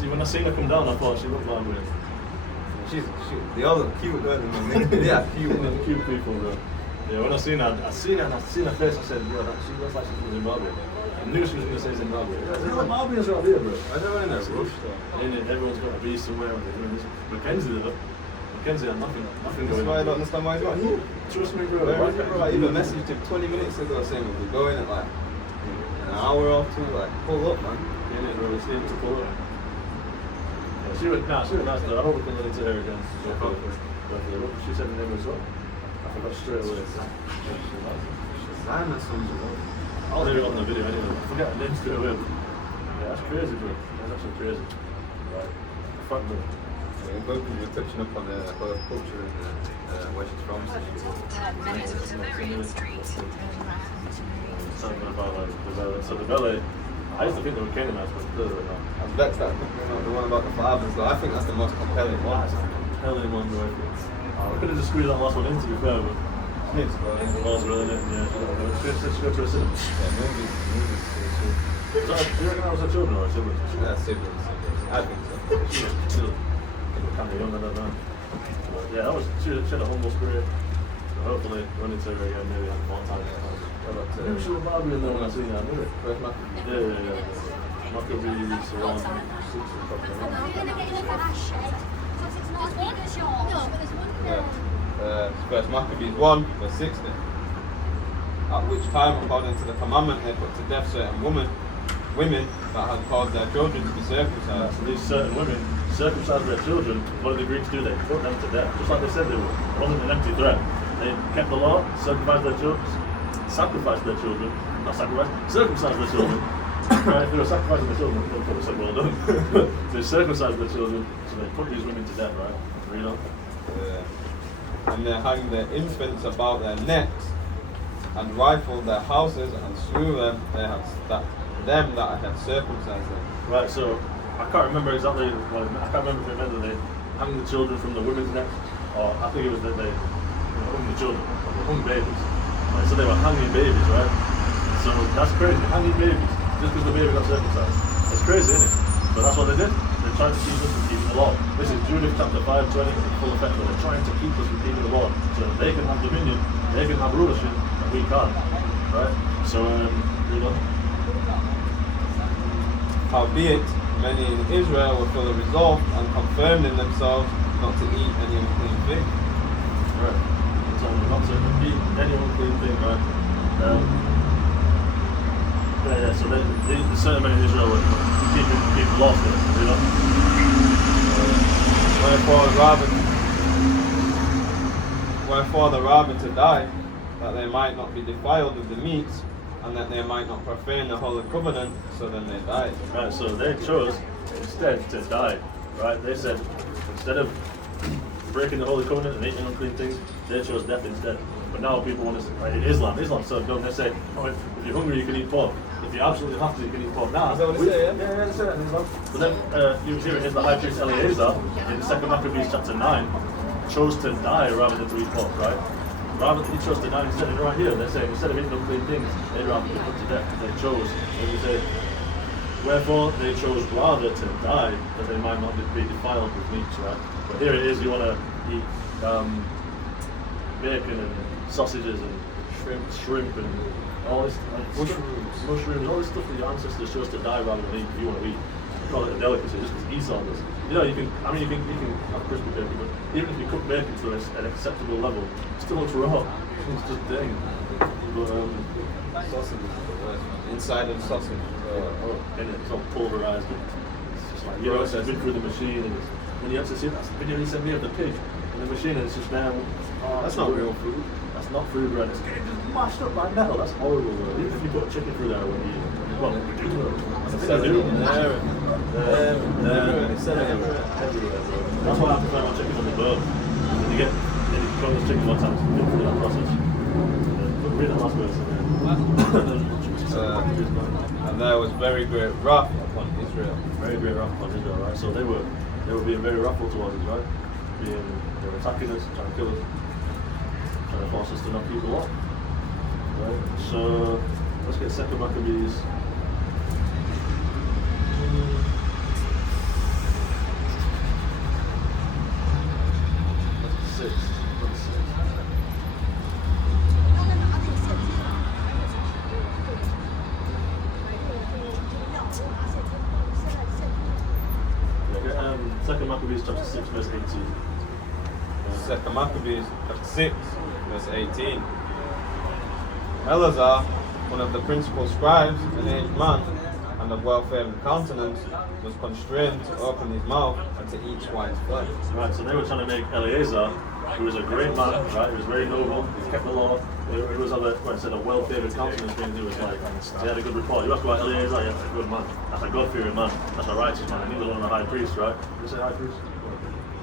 See, when I seen her come down, I thought she looked like me. They all look cute, don't they? Yeah, cute. Cute people, bro. Yeah, when I seen her face, I said, bro, she looks like she's from Zimbabwe. I knew she was going to say Zimbabwe. There's Zimbabweans right here, bro. I don't know in a rush though. Everyone's got to be somewhere when they're doing this. Mackenzie did it. Mackenzie had nothing That's going why I on. don't understand why he's not here. Trust me, bro. I even messaged him 20 minutes ago saying we'll be going at like an hour or two, like pull up, man. Yeah, bro, it's here to pull up. Yeah, she was nice though. I hope we can let into her again. She said her name as well. I forgot straight away. I'll hear it on the video anyway. I forget her name straight away. Yeah, that's crazy, bro. That's actually crazy. Right. Fuck, bro. Yeah, both of you were touching up on her culture and where she's from. Something about like the ballet. So the ballet, I used to think they were Canaanites, but clearly not. I was vexed that the one about the fathers, but I think that's the most compelling one. That's a compelling one, bro. I could have just squeezed that last one in, to be fair, but Snitch, bro. the ball's really in, yeah. Let's go to a cinema. Yeah, movies. Do you reckon that was her children or her siblings? Yeah, siblings. I think so. Still kind of young, I don't know. But yeah, she had a humble spirit. So hopefully run into her again, maybe have more time. Maybe she was Barbie in there when I seen her, I knew it. First Maccabee. Yeah. Maccabees around 6 or something. Yeah. First Maccabees 1, verse 60. At which time, according to the commandment, they put to death certain women that had caused their children to be circumcised. So these certain women circumcised their children. What did the Greeks do? They put them to death, just like they said they would. It wasn't an empty threat. They kept the law, sacrificed their children, circumcised their children. Right? If they were sacrificing their children, they probably said, well done. They circumcised their children, so they put these women to death, right? Read on. And they hanged their infants about their necks, and rifled their houses, and slew them that had circumcised them. Right, so I can't remember exactly what it meant. I can't remember if it meant that they hung the children from the women's necks, or I think it was that they hung the children, or they hung babies. Right, so they were hanging babies, right? So that's crazy, hanging babies, just because the baby got circumcised. That's crazy, isn't it? But that's what they did. They're trying to keep us from keeping the law. This is Judith chapter 5, 20 in full effect, where they're trying to keep us from keeping the law, so that they can have dominion, they can have rulership, and we can't. Right? So, read on. Howbeit, many in Israel were fully resolved and confirmed in themselves not to eat any unclean thing. Right. So not to eat any unclean thing, right? So the certain men in Israel were keeping law still, you know? Wherefore the rather to die, that they might not be defiled with the meats, and that they might not profane the holy covenant, so then they died. Right, so they chose instead to die, right? They said, instead of breaking the holy covenant and eating unclean things, they chose death instead. But now people want to, right, in Islam's so dumb, they say, oh, if you're hungry you can eat pork. If you absolutely have to, you can eat pork. Now, Is that what they say, yeah? Yeah, they say that in Islam. But then, you hear it is the high priest Eleazar, in the 2nd Maccabees chapter 9, chose to die rather than to eat pork, right? Rather than he chose to die instead, and right here, they're saying, instead of eating unclean things, they'd rather be put to death. They chose, and we say, wherefore they chose rather to die, that they might not be defiled with meats, right? But here it is, you want to eat bacon and sausages and shrimp and all this mushrooms, all this stuff that your ancestors chose to die rather than eat. You want to eat. You call it a delicacy just because Esau does. You know, you can have crispy bacon, but even if you cook bacon to an acceptable level, it still looks raw. It's just dang. But Sausage is the worst. Inside of sausage. And it's all pulverized. It's just like, you know, it's been through the machine, and when you actually see that video he sent me of the pig in the machine, and it's just there. That's not real food. That's not food, right? It's getting just mashed up by metal. That's horrible, bro. Even if you put chicken through there when you eat it. Well, we do, bro. I think we do. Everywhere, bro. That's why I prefer my chicken on the bone. When you get Cronus chicken one time, it's been through that process. But read the last verse. And there was very great wrath upon Israel. Very great wrath upon Israel, right? So they were being very wrathful towards us, right? They were attacking us, trying to kill us, trying to force us to not keep the law. Right? So let's get 2nd Maccabees. Second Maccabees chapter 6, verse 18. Second Maccabees chapter 6, verse 18. Eleazar, one of the principal scribes, an aged man, and of well-favored countenance, was constrained to open his mouth and to eat swine's flesh. Right, so they were trying to make Eleazar, who was a great man, right? He was very noble, he kept the law, he was of a well-favored countenance, means he was like, he had a good report. You ask about Eleazar, yeah, that's a good man, that's a God-fearing man, that's a righteous man, and he was one of the high priests, right? Did you say high priest?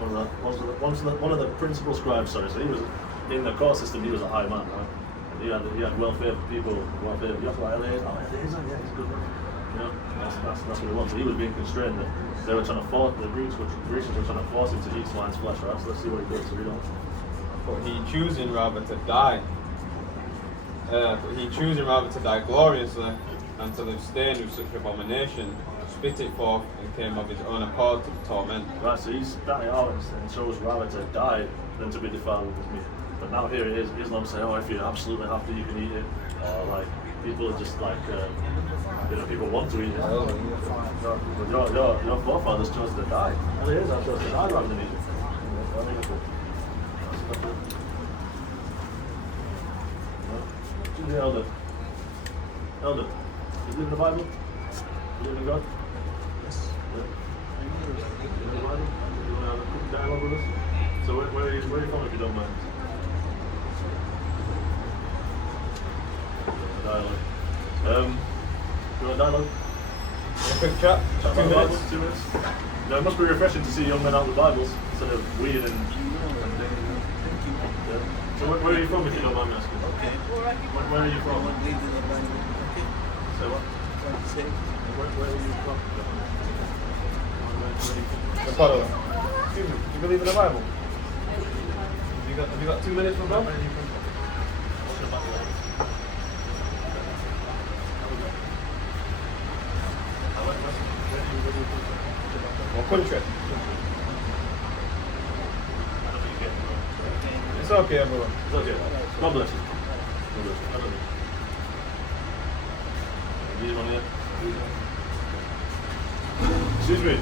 One of the principal scribes, sorry, so he was, in the court system, he was a high man, right? He had well-favored people, well-favored. You ask about Eleazar, Eleazar, yeah, he's a good man. You know, that's what he wanted. So he was being constrained that they were trying to force, the Grecians were trying to force him to eat swine's flesh, right? So let's see what he does, so we don't. But he choosing rather to die. Gloriously and to live stained with such abomination, spit it forth and came of his own accord to the torment. Right, so he spat it out and chose rather to die than to be defiled with his meat. But now here it is, Islam saying, oh, if you absolutely have to, you can eat it. Or like, people are just like, people want to eat it. But your forefathers chose to die. And it is, I chose to die rather than eat it. Who's the elder? Elder, you believe in the Bible? You believe in God? Yes. Yeah. You believe in the Bible? You want to have a quick dialogue with us? So where are you from if you don't mind? Dialogue. You want a dialogue? A quick chat. 2 minutes. 2 minutes. You know, it must be refreshing to see young men out with Bibles instead of weird and yeah. So where are you from if you don't mind me asking? Okay. Where are you from? Okay. Say what? Where are you from? Excuse me, do you believe in the Bible? Have you got 2 minutes for Bob? What country? It's okay, everyone. It's okay. God bless you. God bless you. I love you. These one here. Excuse me.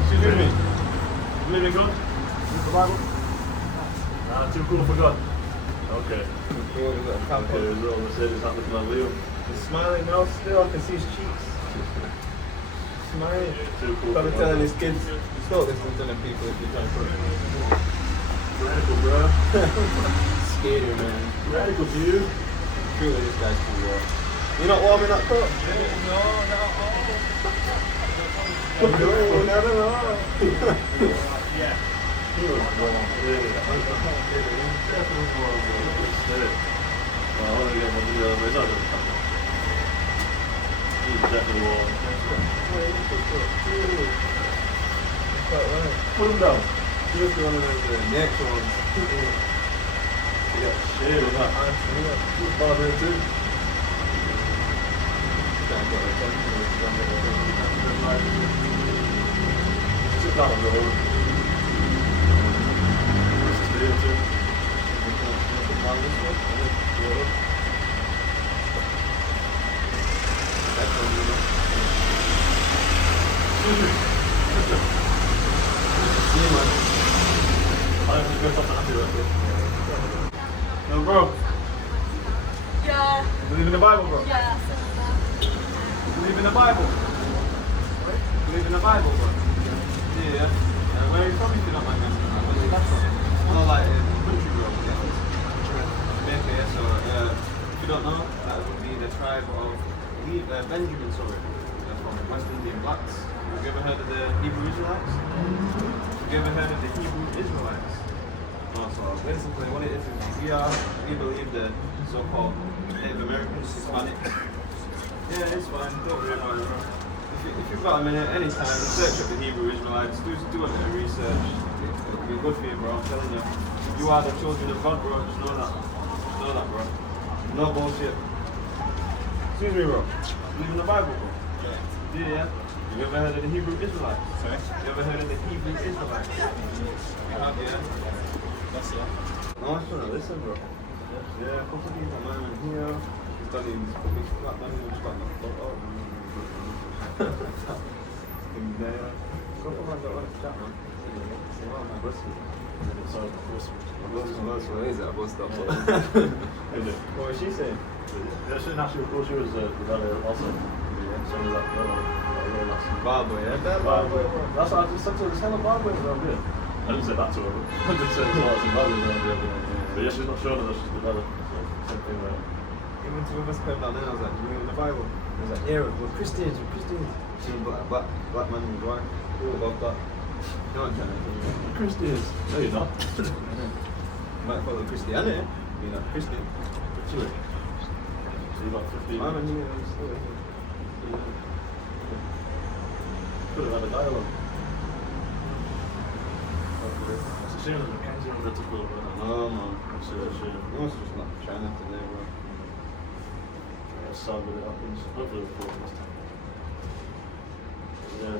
Excuse me. You believe in God? Believe the Bible? Nah, too cool for God. Okay. Okay, there's a little Mercedes hat looking like Leo. He's smiling now still, I can see his cheeks. Smiling. Too cool. Probably telling his kids, stop listening to them people if you're trying to put it. Radical, bro. Scary, man. Radical to you. Truly, this guy's too warm. You're not warming that cup? No. Yeah. He was warm. Really. Definitely warm, bro. Well, I want to get one video, but it's not going to come. He's definitely warm. Put him down. He was one of those next ones. He got shit with that. He was bothering too. Sit down, bro. This is video too. Excuse me. I'm just going to talk to Andy. No, bro. Yeah. You believe in the Bible, bro? Yeah. You believe in the Bible? You believe in the Bible, bro? Yeah. Where are you from if you don't mind me asking? Well, like, country, bro. Jamaica, yeah. So, if you don't know, that would be the tribe of Benjamin, sorry. They're from West Indian blacks. Have you ever heard of the Hebrew Israelites? Have you ever heard of the Hebrew Israelites? No, so basically what it is we believe the so-called Native Americans, Hispanics. Yeah, it's fine, don't worry about it, bro. If you've got a minute, anytime, search up the Hebrew Israelites, do a bit of research. It'll be good for you, bro, I'm telling you. You are the children of God, bro, just know that. Just know that, bro. No bullshit. Excuse me, bro. Believe in the Bible, bro? Yeah. Have you ever heard of the Hebrew Israelites? Sorry? You ever heard of the Hebrew Israelites? You have, yeah? That's it. No, I just want to listen, bro. Yeah, a couple of people, man, in here. He's done his flat down, he's got the photo. In there. Couple man don't want to chat, man. So, Where is that bus stop? is it? What was she saying? Yeah, she actually, of course, she was that also. So we like, Barboy, yeah? That Barboy. Barboy. That's what I just said to her. There's hella Barboys around here. I didn't say that to her, but I just said there's a lot of Zimbabweans around here. But yeah, she's not sure that she's the brother. So, same thing, right? Even two of us came down there, I was like, you reading the Bible? I was like, yeah, we're Christians, we're Christians. She was black man with white. Who about that? No one trying to Christians. No, you're not. might follow Christianity, you're not Christian. Actually. So you got 15 I'm a minutes. new story. Could have had a dialogue. It's a shame that Mackenzie on the to pull up right now. No, man. It's a shame. It was just not China today, bro. It's sad when it happens. Hopefully we'll pull up this time. Yeah.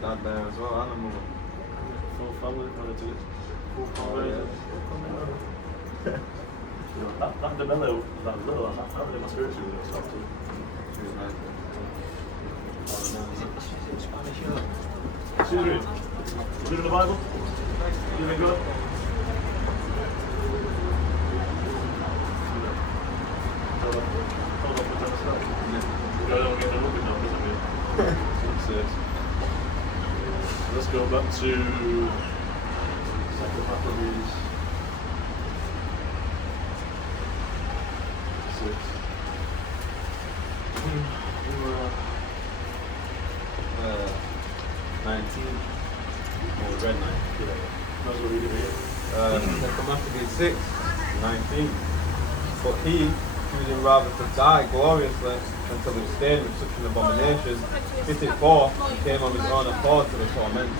Dad there as well, and a mother. Full family, wanted to get full family. That DeMello, that little, that family, my spiritual was stuff too. She was nice. Excuse me. You reading the Bible? You doing good? Hold up, what's that? You don't get the look at now, doesn't it? Let's go back to second Maccabees 6. 19. Oh, red 9. Yeah. Might as well read it here. Second Maccabees 6, 19. But he, choosing rather to die gloriously than to live stained with such an abomination, fitted forth and came of his own accord to the torment.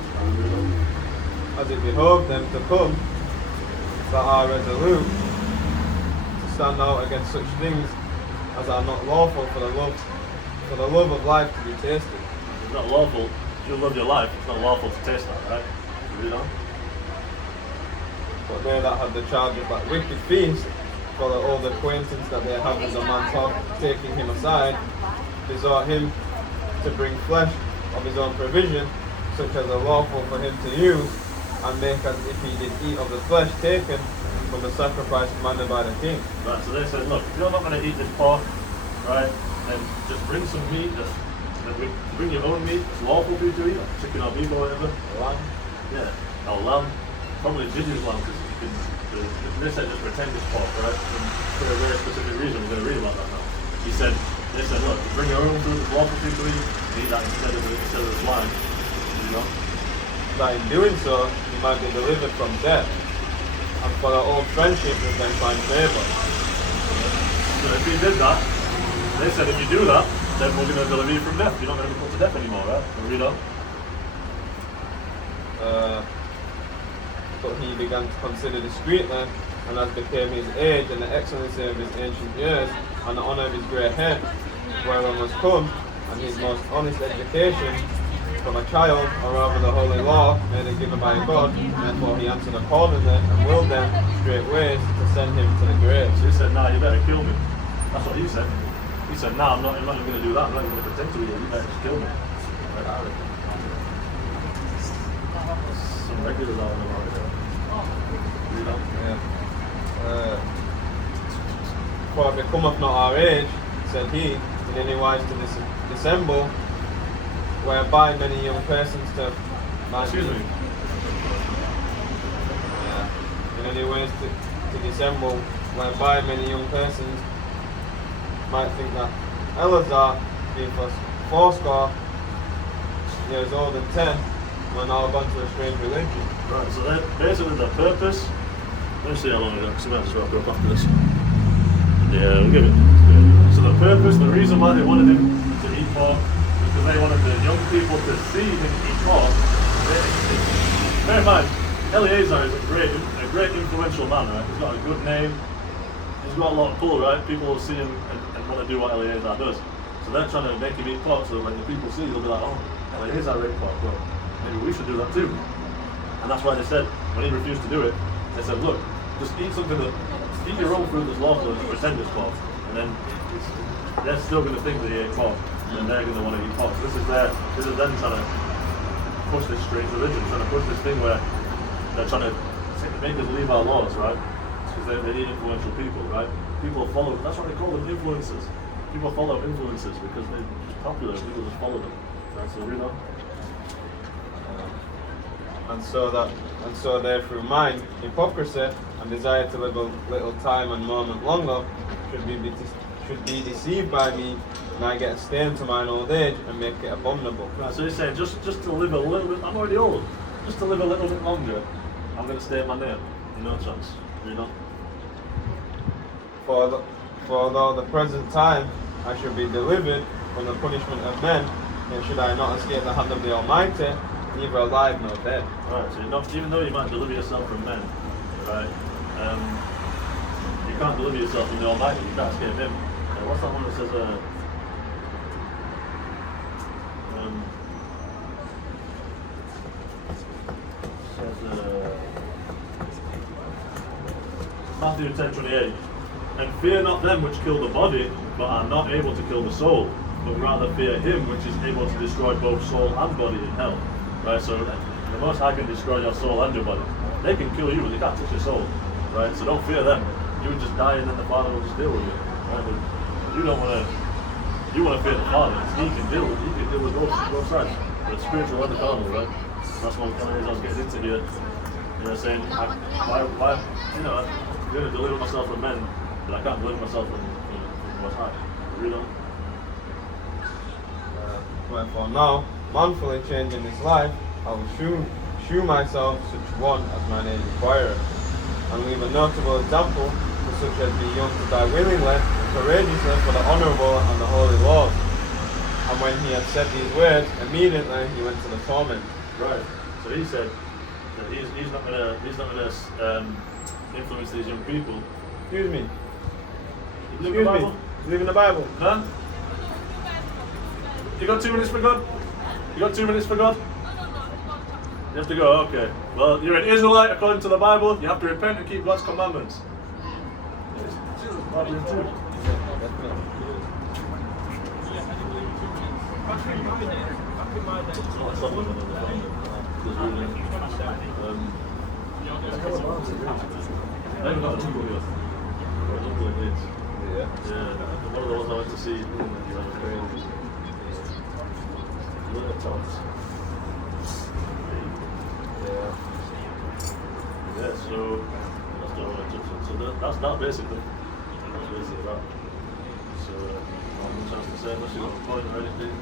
As it behoved them to come that are resolute to stand out against such things as are not lawful for the love of life to be tasted. It's not lawful. If you love your life, it's not lawful to taste that, right? You read on? But they that had the charge of that wicked feast, for the old acquaintance that they have with the man taking him aside, besought him to bring flesh of his own provision, such as are lawful for him to use, and make as if he did eat of the flesh taken from the sacrifice commanded by the king. Right, so they said, look, if you're not going to eat this pork, right, then just bring some meat, bring your own meat, it's lawful for you to eat, like chicken or beef or whatever. Lamb. Yeah, or lamb, probably Gideon's lamb, because they said just pretend it's pork, right, and for a very specific reason, we're going to read about that now. They said, look, bring your own food, it's lawful for you to eat that instead of the swine, you know. That in doing so, he might be delivered from death, and for the old friendship with them find favour. So if he did that, they said if you do that, then we're going to deliver you from death. You're not going to be put to death anymore, right? We'll read on. But he began to consider discreetly, and as became his age and the excellency of his ancient years, and the honour of his grey head, whereon was come, and his most honest education, from a child, or rather the holy law, made and given by God, therefore he answered accordingly, and willed them straightway to send him to the grave. So he said, nah, you better kill me. That's what he said. He said, nah, I'm not even going to do that. I'm not even going to pretend to eat it. You better just kill me. Some regulars out in the market. Read on. Yeah. For it becometh not our age, said he, in any wise to dissemble, whereby many young persons to Excuse me. in any ways to dissemble, whereby many young persons might think that Eleazar, being fourscore years old and 10, were now gone to a strange religion. Right, so then basically the purpose, let's see how long I got, because we might as well go up after this. Yeah, we'll give it. So the purpose, the reason why they wanted him to eat pork, was because they wanted the young people to see him eat pork. Bear in mind, Eleazar is a great influential man, right? He's got a good name, he's got a lot of pull, right? People will see him and want to do what Eleazar does. So they're trying to make him eat pork, so that when the people see, they'll be like, oh, Eleazar ate pork, well, maybe we should do that too. And that's why they said, when he refused to do it, they said, look, just eat something eat your own food that's lawful and pretend it's pork. And then they're still going to think that he ate pork. then they're going to want to eat pork. So this is them trying to push this strange religion, trying to push this thing where they're trying to make us leave our laws, right? Because they're influential people, right? People follow, that's why they call them influencers. People follow influencers because they're just popular, people just follow them. Right? So, And so there through mine, hypocrisy and desire to live a little time and moment longer should be deceived by me, and I get a stain to mine old age and make it abominable. Right, so he's saying just to live a little bit, I'm already old, just to live a little bit longer, I'm going to stay in my name. No chance, For although the present time I should be delivered from the punishment of men, and should I not escape the hand of the Almighty, neither alive nor dead. Right, so even though you might deliver yourself from men, right, you can't deliver yourself from the Almighty, you can't escape Him. What's that one that says, Matthew 10:28, and fear not them which kill the body, but are not able to kill the soul, but rather fear Him which is able to destroy both soul and body in hell. Right, so the Most High can destroy your soul and your body. They can kill you, but they can't touch your soul. Right, so don't fear them. You would just die, and then the Father will just deal with you. Right, but you don't want to. You want to fear the Father. He can deal with both sides, the spiritual and the carnal. Right, that's what I was getting into here. Saying why I'm going to deliver myself from men, but I can't deliver myself from the Most High. Wherefore now, manfully changing this life, I will shew myself such one as my name requireth, and leave a notable example for such as be young to die willingly and courageously for the honourable and the holy Lord. And when he had said these words, immediately he went to the torment. Right. So he said that he's not gonna influence these young people. Excuse me. You believe in the Bible? You believe in the Bible? Huh? You got 2 minutes for God? You got 2 minutes for God? You have to go, okay. Well, you're an Israelite according to the Bible, you have to repent and keep God's commandments. What are you doing? I haven't got a number yet. Yeah. One of the ones I went to see. Little tots. Yeah, so that's what I want to touch on. So that's that basically. That's basically that. So not much else to say unless you've got a point or anything.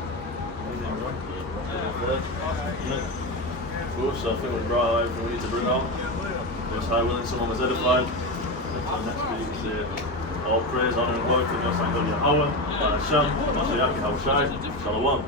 Cool, so I think we've brought out everything we need to bring out. Most High willing, someone was edified. Until next week, say all praise, honor and glory to the Most High God Yahweh, Hashem, Mashiach, Yahushai, Shalom.